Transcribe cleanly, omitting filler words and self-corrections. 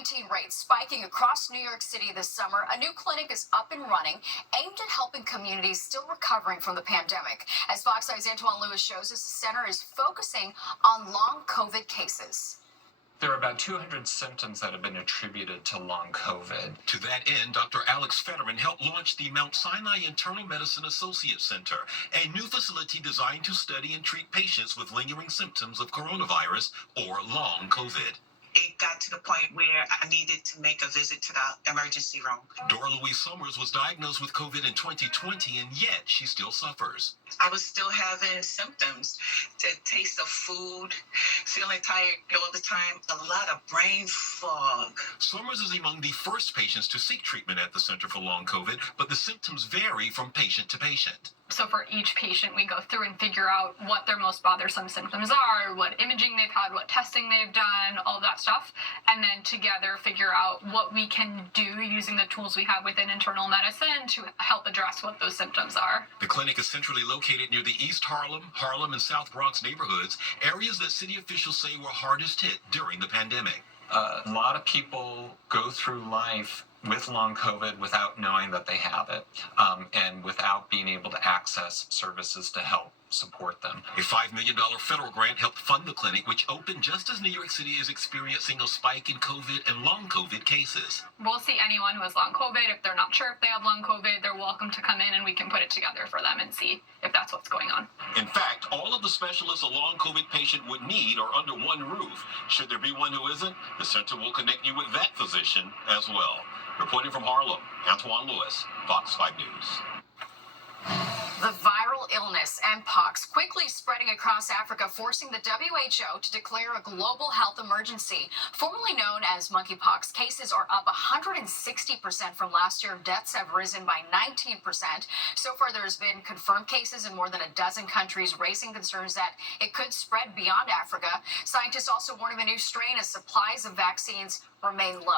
COVID-19 rates spiking across New York City this summer, a new clinic is up and running, aimed at helping communities still recovering from the pandemic. As Fox Eye's Antoine Lewis shows us, the center is focusing on long COVID cases. There are about 200 symptoms that have been attributed to long COVID. To that end, Dr. Alex Fetterman helped launch the Mount Sinai Internal Medicine Associates Center, a new facility designed to study and treat patients with lingering symptoms of coronavirus or long COVID. It got to the point where I needed to make a visit to the emergency room. Dora Louise Summers was diagnosed with COVID in 2020, and yet she still suffers. I was still having symptoms, the taste of food, feeling tired all the time, a lot of brain fog. Summers is among the first patients to seek treatment at the Center for Long COVID, but the symptoms vary from patient to patient. So for each patient, we go through and figure out what their most bothersome symptoms are, what imaging they've had, what testing they've done, all of that stuff, and then together figure out what we can do using the tools we have within internal medicine to help address what those symptoms are. The clinic is centrally located near the East Harlem, and South Bronx neighborhoods, areas that city officials say were hardest hit during the pandemic. A lot of people go through life with long COVID without knowing that they have it, and without being able to access services to help support them. A $5 million federal grant helped fund the clinic, which opened just as New York City is experiencing a spike in COVID and long COVID cases. We'll see anyone who has long COVID. If they're not sure if they have long COVID, they're welcome to come in and we can put it together for them and see if that's what's going on. In fact, all of the specialists a long COVID patient would need are under one roof. Should there be one who isn't, the center will connect you with that physician as well. Reporting from Harlem, Antoine Lewis, Fox 5 News. The viral illness, Mpox, quickly spreading across Africa, forcing the WHO to declare a global health emergency. Formerly known as monkeypox, cases are up 160% from last year. Deaths have risen by 19%. So far, there's been confirmed cases in more than a dozen countries, raising concerns that it could spread beyond Africa. Scientists also warn of a new strain as supplies of vaccines remain low.